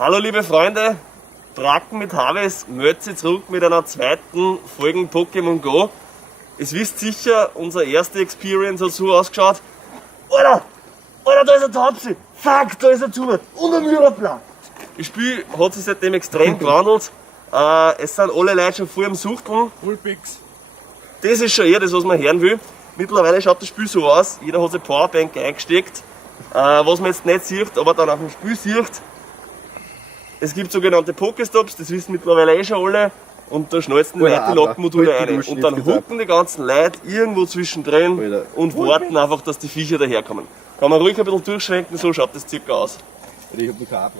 Hallo liebe Freunde, Draken mit Harvest meldet sich zurück mit einer zweiten Folge Pokémon Go. Ihr wisst sicher, unsere erste Experience hat so ausgeschaut. Alter, da ist ein Taubsi! Fuck, da ist ein Zubat! Und ein Myraplan! Das Spiel hat sich seitdem extrem gewandelt. Es sind alle Leute schon voll am Suchteln. Vulpix. Das ist schon eher das, was man hören will. Mittlerweile schaut das Spiel so aus, jeder hat seine Powerbank eingesteckt. Was man jetzt nicht sieht, aber dann auf dem Spiel sieht, es gibt sogenannte Pokestops, das wissen mittlerweile eh schon alle. Und da schnalzen die Leute die Lockmodule rein. Und dann hucken die ganzen Leute irgendwo zwischendrin und warten einfach, dass die Viecher daherkommen. Kann man ruhig ein bisschen durchschwenken, so schaut das circa aus. Ich hab noch keine Abra,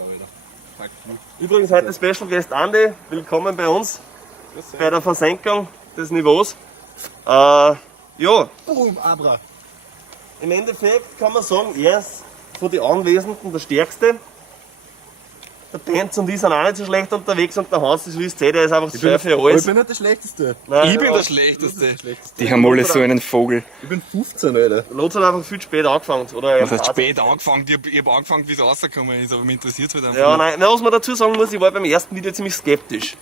Alter. Übrigens heute Special Guest Andi, willkommen bei uns bei der Versenkung des Niveaus. Ja, Boom, Abra. im Endeffekt kann man sagen, er ist von den Anwesenden der Stärkste. Der Benz und ich sind auch nicht so schlecht unterwegs und der Hans, das wisst ihr, der ist einfach zu schwer für alles. Ich bin nicht der Schlechteste. Nein, Ich bin ja, der Schlechteste. Schlechteste. Die haben alle so einen Vogel. Ich bin 15, Alter. Lotz hat einfach viel spät angefangen. Oder Was heißt spät angefangen? Ich hab angefangen, wie es rausgekommen ist, aber mich interessiert halt einfach. Ja, nein, was man dazu sagen muss, ich war beim ersten Video ziemlich skeptisch.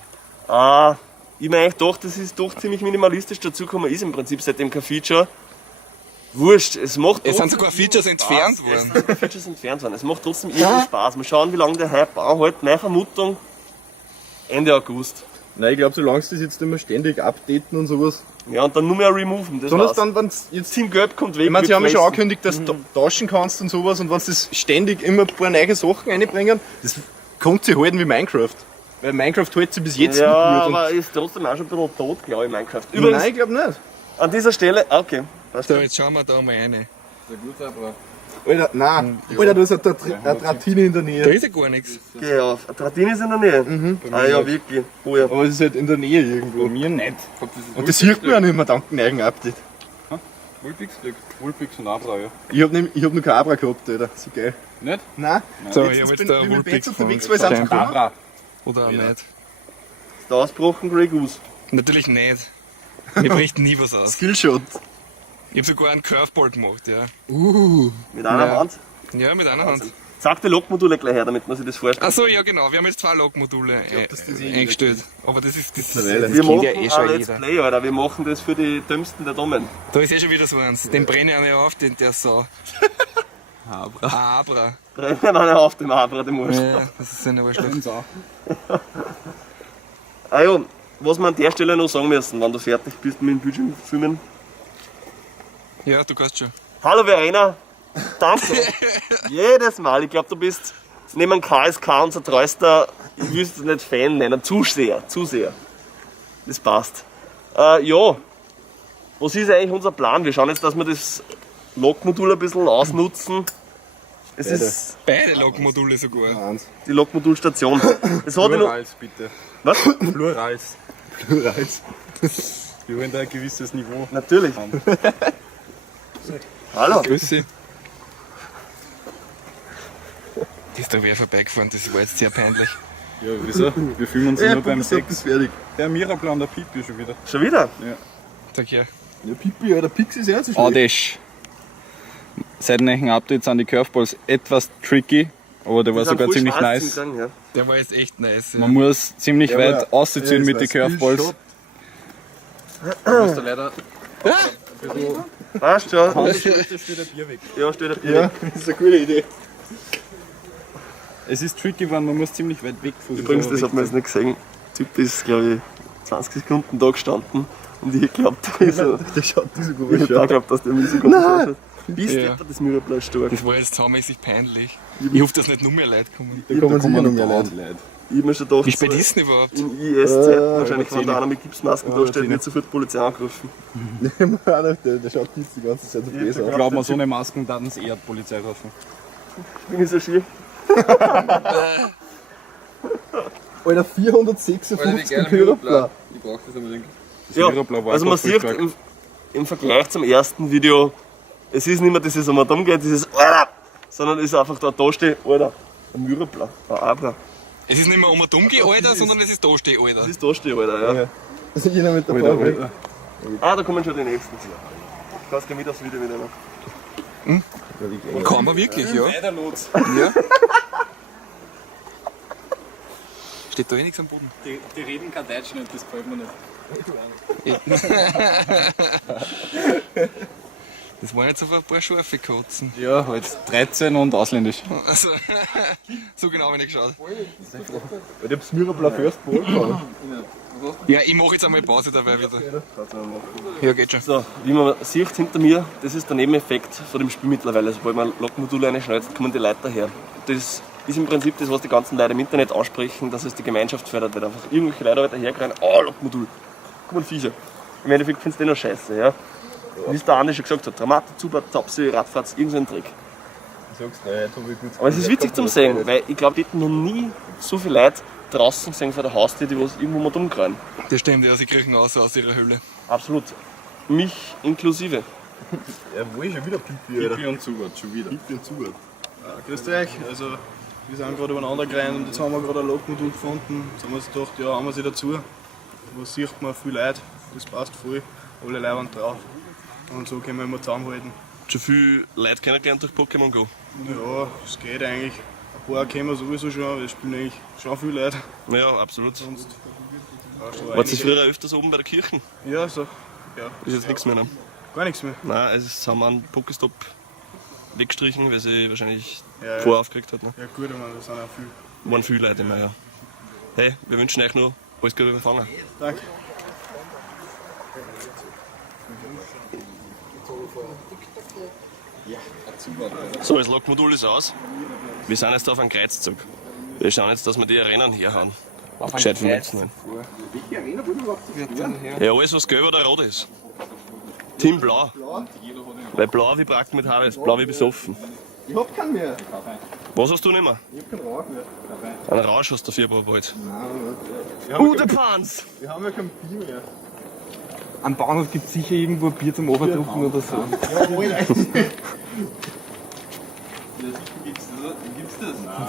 Ich mir eigentlich gedacht, das ist doch ziemlich minimalistisch dazugekommen ist im Prinzip seitdem kein Feature. Wurscht, es macht Es sind trotzdem sogar Features entfernt Es worden. sind sogar Features entfernt worden. Es macht trotzdem irgendwie Spaß. Mal schauen, wie lange der Hype anhält. Meine Vermutung, Ende August. Nein, ich glaube, solange sie das jetzt immer ständig updaten und sowas. Ja, und dann nur mehr removen, das Sondern war's. dann, wenn es jetzt. Team Gelb kommt weg. Ich meine, sie mit haben ja schon Grayson. angekündigt, dass du tauschen kannst und sowas und wenn sie das ständig immer ein paar neue Sachen reinbringen, das kommt sie halten wie Minecraft. Weil Minecraft hält sie bis jetzt Ja, nicht gut. aber ist trotzdem auch schon ein bisschen tot, glaube ich, Minecraft. Und Übrigens, nein, ich glaube nicht. an dieser Stelle, okay. Passt So, schon. jetzt schauen wir da mal rein. Alter, nein. Alter, da ist eine Tratine in der Da Nähe. ist ja gar nichts. Geh auf. Tratini ist in der Nähe. Ja, wirklich. Oh ja. Aber es ist halt in der Nähe irgendwo. Bei mir nicht. Und das sieht man ja nicht mehr dank dem eigenen Update. Vulpix und Abra, ja. Ich hab noch kein Abra gehabt, Alter. So geil. Nicht? Nein. So, Jetzt ich hab bin jetzt da ich mit Vulpix Benz unterwegs, von weil es einfach Steinbach. kommt. Abra. Oder auch nicht. Ist da ausgebrochen, Grey Goose? Natürlich nicht. Mir bricht nie was aus. Skillshot. Ich hab sogar einen Curveball gemacht, ja. Mit einer Ja. Hand? Ja, mit einer Hand. Sag die Lokmodule gleich her, damit man sich das vorstellt. Achso, ja genau, wir haben jetzt zwei Log-Module eingestellt. Aber das ist Mittlerweile. Wir kennt machen ja eh schon ein Let's jeder. Play, Alter. Wir machen das für die Dümmsten der Dummen. Da ist eh schon wieder so eins. Den brenne ich mir auf, der Sau. Abra. Brennen einer auf dem Abra, dem Arsch. Ja, das ist ein aber schlecht. Ah ja, was wir an der Stelle noch sagen müssen, wenn du fertig bist mit dem Bildschirmfilmen. Ja, du kannst schon. Hallo Verena, danke. Jedes Mal, ich glaube du bist neben KSK unser treuester, ich will es nicht Fan nennen, Zuseher. Das passt. Ja, was ist eigentlich unser Plan? Wir schauen jetzt, dass wir das Lokmodul ein bisschen ausnutzen. Es ist Beide Log-Module sogar. die Lokmodulstation. Das hat ja noch, Plurals, bitte. was? Plurals. Plurals. Wir wollen da ein gewisses Niveau Natürlich. haben. Hallo. Grüße. Da ist da wer vorbeigefahren, das war jetzt sehr peinlich. Ja, wieso? Wir filmen uns Ja, nur beim Bundesrat Sex. ist fertig. Der Miraplan, der Pipi schon wieder. Schon wieder? Sag her. Ja, Pipi, Alter, Pix ist ja nicht so schlecht. Audisch. Seit neuen Updates sind die Curveballs etwas tricky, aber der war Die sind sogar voll ziemlich schwarz nice. zum Gang, ja. Der war jetzt echt nice. Ja. Man muss ziemlich Ja, weit aber ausziehen es mit war den Curveballs. Skillshot. Du musst da leider. Passt schon. Das steht der Bier weg. Ja, steht der Bier. Ja, das ist eine gute Idee. Es ist tricky geworden, man muss ziemlich weit weg von sich Übrigens, selber das hat man jetzt weg nicht gesehen. Der Typ ist, glaube ich, 20 Sekunden da gestanden und ich glaubt, der ist so. Der schaut so Ich gut hab da aus. geglaubt, dass der mich so gut ausschaut. Bis Ja. der das Miraplan stark. Das war jetzt saumäßig peinlich. Ich hoffe, dass nicht nur mehr Leute kommen. Da kommen sicher noch mehr dauernd Leute. Leute. Ich hab mir schon gedacht, Wie spät ist denn überhaupt? in IS-Zeiten, wahrscheinlich, wenn da einer mit Gipsmasken da steht, Zähne. wird sofort die Polizei angerufen. Der schaut jetzt die ganze Zeit so böse Ich aus. glaube, man so eine Masken dann es eher die Polizei rufen. Bin ich so schief? Alter, 456 Pyraplan. Ich brauche das unbedingt. Ja, Miraplan war also man einfach voll sieht stark. im Vergleich zum ersten Video, es ist nicht mehr dieses um und um geht, dieses Alter, sondern es ist einfach da steht, Alter, ein Miraplan, ein Abra. Es ist nicht mehr um und um geh, Alter, sondern es ist da steh, Alter. Das ist da steht, Alter, ja. Ja. Also jeder mit der Alter, Farbe. Alter. Ah, da kommen schon die nächsten. Du kannst gleich mit aufs Video miteinander. Kann man wirklich, ja. Weiterlotz. Ja. Steht da eh nichts am Boden? Die reden kein Deutsch und das gefällt mir nicht. Das waren jetzt auf ein paar scharfe Katzen. Ja, halt 13 und ausländisch. Also, so genau habe ich nicht geschaut. Ich hab's Mirabla First Ball gehabt. Ja, ich mache jetzt einmal Pause dabei wieder. Ja, geht schon. So, wie man sieht hinter mir, das ist der Nebeneffekt von dem Spiel mittlerweile. Sobald man Lokmodule reinschneidet, kommen die Leute daher. Das ist im Prinzip das, was die ganzen Leute im Internet aussprechen, dass es die Gemeinschaft fördert, weil einfach irgendwelche Leute halt daherkreien, Lokmodul, kommen Viecher. Im Endeffekt findest du den noch scheiße, ja. Wie es der Andi schon gesagt hat, Dramatik, Zubart, Zapse, Radfahrt, irgendein Trick. Aber es ist witzig zum sehen, weil ich glaube, die hätten noch nie so viele Leute draußen gesehen vor der Haustür, die was irgendwo mal umkreien. Das stimmt, ja, sie kriechen aus ihrer Höhle. Absolut. Mich inklusive. Ja, wo ist schon wieder Pipi, Alter? Pipi und Zugart, schon wieder. Pipi und Zugart. Grüß euch, also wir sind gerade übereinander gerannt und jetzt haben wir gerade ein Lokmodul gefunden. Jetzt haben wir uns gedacht, ja, haben wir sie dazu. Wo sieht man viel Leute, das passt voll, alle Leute drauf. Und so können wir immer zusammenhalten. Schon viele Leute kennengelernt durch Pokémon Go. Ja, es geht eigentlich. Ein paar kennen wir sowieso schon, es spielen eigentlich schon viele Leute. Ja, absolut. Sonst, ja, schon Wart ihr einige. früher öfters oben bei der Kirche? Ja, so. Ja. Ist jetzt nichts mehr. Ne? Gar nichts mehr. Nein, es haben einen Pokestop weggestrichen, weil sie wahrscheinlich Ja, vorher aufgeregt hat. Ne? Ja gut, ich meine, das sind auch viele. Waren viele Leute immer, ja. Hey, wir wünschen euch noch alles Gute beim Fangen. Danke. So, das Lokmodul ist aus. Wir sind jetzt auf einem Kreuzzug. Wir schauen jetzt, dass wir die Arenen herhauen. Gescheit viel nutzen. Ja, alles was gelb oder rot ist. Team Blau. Weil blau wie Prakt mit Hades, blau wie besoffen. Ich hab keinen mehr. Was hast du nicht mehr? Ich hab keinen Rauch mehr. Einen Rausch hast du dafür aber bald. Nein, Der Panz! wir haben ja kein Bier mehr. Am Bahnhof gibt es sicher irgendwo ein Bier zum Overdrucken oder so.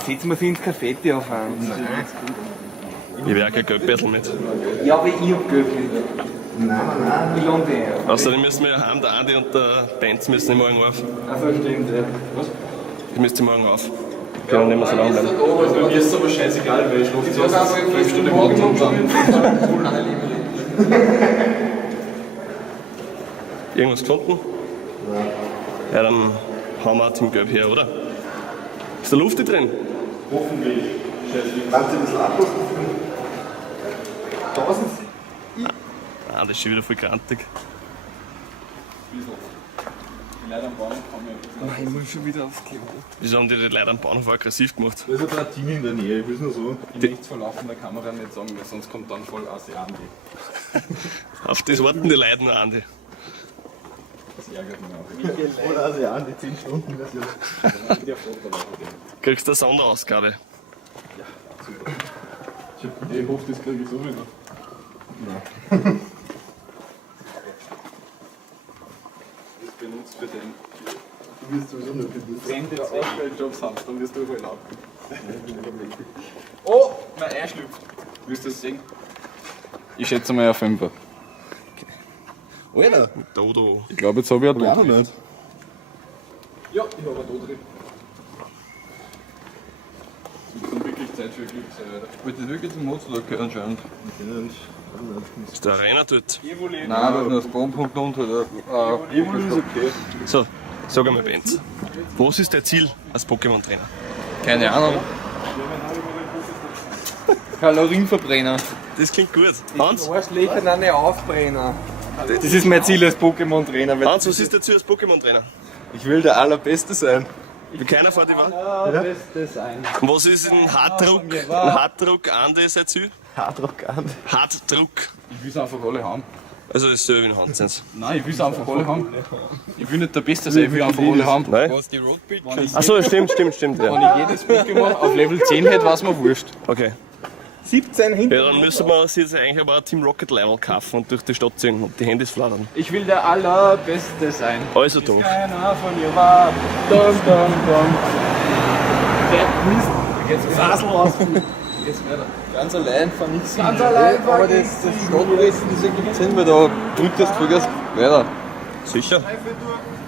Setz mal sie ins Café auf ein. Ich werde kein Geldbettel mit. Ja, aber ich hab Geld mit. Nein. Ich lohne den. Außerdem müssen wir ja heim, der Andi und der Benz müssen morgen auf. Also stimmt, ja. Die müsst ihr morgen auf. Die können nicht mehr so lange bleiben. Also, mir ist es aber scheißegal, weil ich schlafe erst 5 Stunden morgen und dann. Irgendwas gefunden? Ja, dann hauen wir auch Team Gelb her, oder? Ist da Luft drin? Hoffentlich. Kannst du das abkosten? 1000? Ah, das ist schon wieder voll grantig. Ich muss schon wieder aufs Klo. Wieso haben die Leute am Bahnhof aggressiv gemacht? Da ist ja ein Team in der Nähe, ich will nur so. Ich möchte es vor laufender Kamera nicht sagen, weil sonst kommt dann voll aus Andi. Auf das warten die Leute noch, Andi. Das ärgert mich auch. Oder also ja, die 10 Stunden Version. Kriegst du eine Sonderausgabe? Ich hoffe, das kriege ich sowieso. Das benutzt für den. Du wirst sowieso nur benutzt. Wenn du Ausstelljobs hast, dann wirst du voll laut. Oh, mein Ei schlüpft. Willst du das sehen? Ich schätze mal auf 5er. Alter, Dodo. Ich glaube, jetzt habe ich auch noch einen nicht. Ja, ich habe einen drin. Es wird dann wirklich Zeit für Glück sein, Alter. Wollt ihr wirklich zum Mozart anscheinend? Ist der Arena dort? Nein, das ist nur das Bodenpunkt und halt. Evoli ist okay. So, sag einmal, Benz. Was ist dein Ziel als Pokémon-Trainer? Keine Ahnung. Kalorienverbrenner. Das klingt gut. Hans? Arschlöcher eine Aufbrenner. Das ist mein Ziel als Pokémon-Trainer. Hans, was ist dein Ziel als Pokémon-Trainer? Ich will der Allerbeste sein. Wie keiner vor dir war? Beste sein. Und was ist ein Harddruck? Ein Harddruck Andi sein Ziel? Hardrock an. Harddruck. Ich will es einfach alle haben. Also das ist so wie ein Hans. Nein, ich will es einfach alle haben. Ich will nicht der Beste sein, ich will einfach alle haben. Nein? Was, die Roadbuild? Achso, stimmt, ja. Wenn ich jedes Pokémon auf Level 10 hätte, war es mir wurscht. Okay. 17 hinten. Ja, dann müssen wir uns jetzt eigentlich aber ein Team Rocket Level kaufen und durch die Stadt ziehen und die Handys flattern. Ich will der Allerbeste sein. Also durch. Keiner von ihr war. Dum, dum, dum. Jetzt Fasel raus. Jetzt weiter. Ganz allein fand ich sie. Ganz allein Aber das Stadtressen, das ergibt Sinn, weil da drückt das Vollgas weiter. Sicher.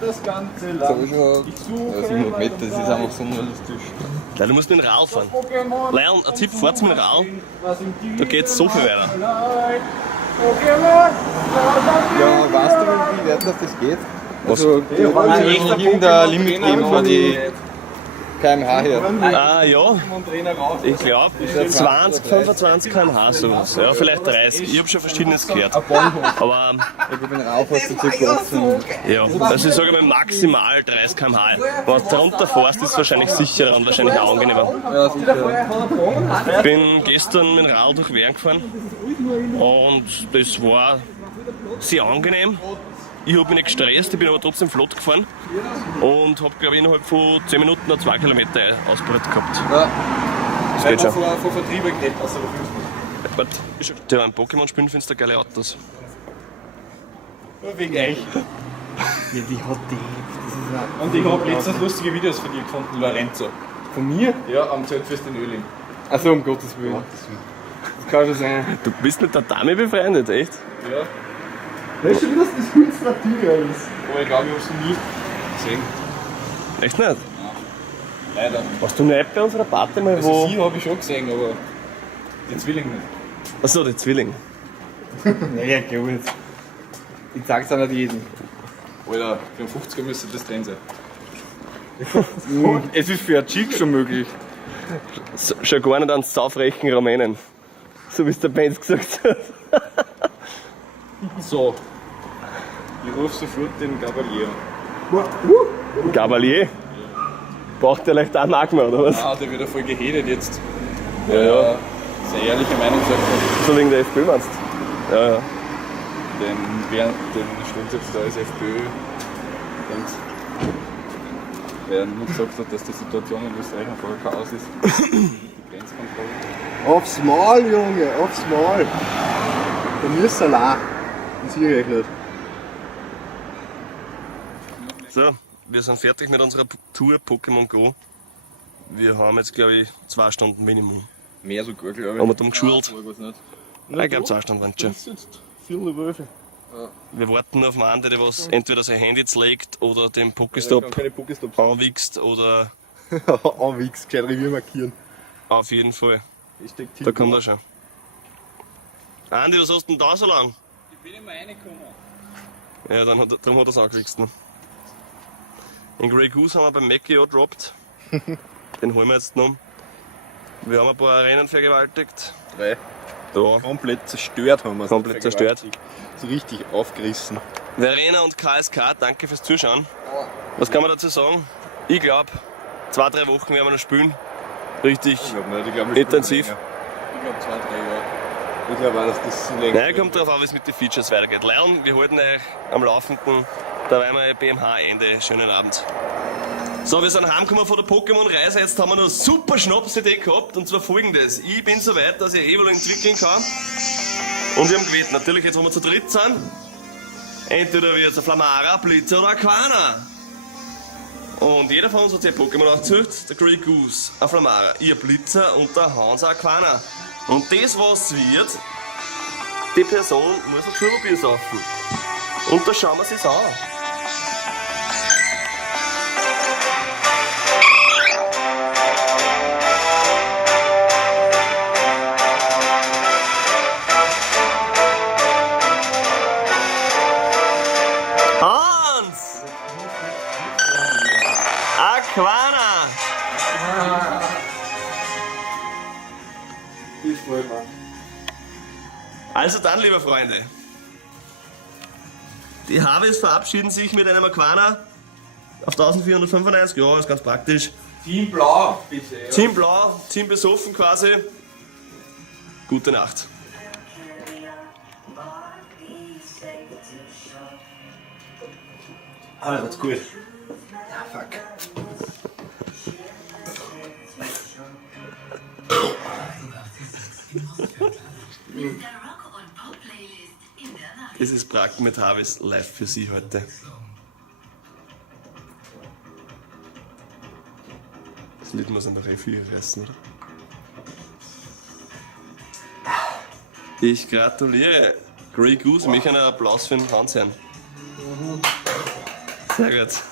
Das Ganze Das Land. ist schon 700 Meter, das ist einfach so unrealistisch. Nein, du musst mit dem Rad fahren. Leon, ein Tipp, fahrt mit dem Rad. Da geht's so viel weiter. Ja, weißt du, wie weit das geht? Was? Also, in der Limit geben für die km/h her. Ah ja, ich glaube 20, 25 km/h sowas. Ja, vielleicht 30. Ich habe schon Verschiedenes gehört. Aber Ich bin rauf, hast du circa 18. ja, also ich sage mal maximal 30 km/h. Wenn du drunter fährst, ist es wahrscheinlich sicherer und wahrscheinlich auch angenehmer. Ja, sicher. Ich bin gestern mit dem Rad durch Wern gefahren und das war sehr angenehm. Ich habe mich nicht gestresst, ich bin aber trotzdem flott gefahren und habe, glaube ich, innerhalb von 10 Minuten noch 2 Kilometer ausgebaut gehabt. Ja. Das geht schon. Von Vertrieben geredet, also Warte, der beim Pokémon spielen findest du geile Autos. nur wegen euch. Ja, die hat die. Und ich habe letztens lustige Videos von dir gefunden, Lorenzo. Von mir? Ja, am Zeltfest in Öling. Achso, um Gottes Willen. Das kann schon sein. Du bist mit der Dame befreundet, echt? Ja, Weißt du, wie das Illustrative ist? aber ich glaube, ich habe sie nie gesehen. Echt nicht? Leider. Warst du nicht bei unserer Party mal Also wo? sie habe ich schon gesehen, aber die Zwillinge nicht. Achso, die Zwilling. Naja, gut. Ich sag's auch nicht jedem. Alter, für einen 50er müsste das drin sein. Es ist für einen Chick schon möglich. Schon gar nicht an saufrechen Rumänen. So wie es der Benz gesagt hat. So. Ich rufe sofort den Gabalier. Gabalier? Braucht der leicht auch Magma, oder was? Ah, der wird ja voll gehatet jetzt. Ja, ja. Seine ehrliche Meinung sagt er. So wegen der FPÖ meinst du? Ja, ja. Den stimmt jetzt da als FPÖ. Der nur gesagt hat, dass die Situation in Österreich ein voll Chaos ist. Die Grenzkontrolle. Aufs Maul, Junge, aufs Maul. Der müsst allein. Das sehe ich nicht. So, wir sind fertig mit unserer Tour Pokémon Go. Wir haben jetzt, glaube ich, 2 Stunden Minimum. Mehr sogar, glaube ich. Haben wir dumm geschult? Ich weiß nicht. Ich glaube 2 Stunden waren es schon. Das ist jetzt viele Wölfe. Wir warten nur auf den anderen, der was entweder sein Handy jetzt legt oder den Pokestop keine Pokestops. anwichst oder Anwichs, gescheit Revier markieren. auf jeden Fall. Ich steck Da kommt er schon. Andi, was hast du denn da so lang? Ich bin immer reingekommen. Ja, darum hat er es angewichst. Den Grey Goose haben wir beim Mackie auch gedroppt. Den holen wir jetzt noch. Wir haben ein paar Arenen vergewaltigt. 3. Ja, Komplett zerstört haben wir es. komplett zerstört. So richtig aufgerissen. Verena und KSK, danke fürs Zuschauen. Was kann man dazu sagen? Ich glaube, 2-3 Wochen werden wir noch spielen. Richtig Ich glaube nicht. Ich glaube, wir intensiv. spielen länger. Ich glaube 2-3 Jahre. Ich glaube auch, dass das so länger Nein, kommt darauf an, wie es mit den Features weitergeht. Leon, wir halten euch am Laufenden. Da werden wir BMH Ende. Schönen Abend. So, wir sind heimgekommen von der Pokémon-Reise. Jetzt haben wir noch eine super Schnapsidee gehabt. Und zwar folgendes. Ich bin so weit, dass ich Evil entwickeln kann. Und wir haben gewählt, natürlich jetzt, wo wir zu dritt sind. Entweder wird es ein Flamara, Blitzer oder Aquana. Und jeder von uns hat sich ein Pokémon ausgesucht. Der Grey Goose, ein Flamara, ihr Blitzer und der Hans ein Aquana. Und das, was wird, die Person muss ein Turbobier saufen. Und da schauen wir es an. Hans! Aquana! Also dann, liebe Freunde. Die Harveys verabschieden sich mit einem Aquana auf 1495. Ja, ist ganz praktisch. Team Blau, bitte. Ja. Team Blau, Team besoffen quasi. Gute Nacht. Ah, das ist gut. Das ist Prag mit Harveys live für Sie heute. Das Lied muss noch viel reißen, oder? Ich gratuliere Grey Goose, mich einen Applaus für den Hans-Herrn. Sehr gut.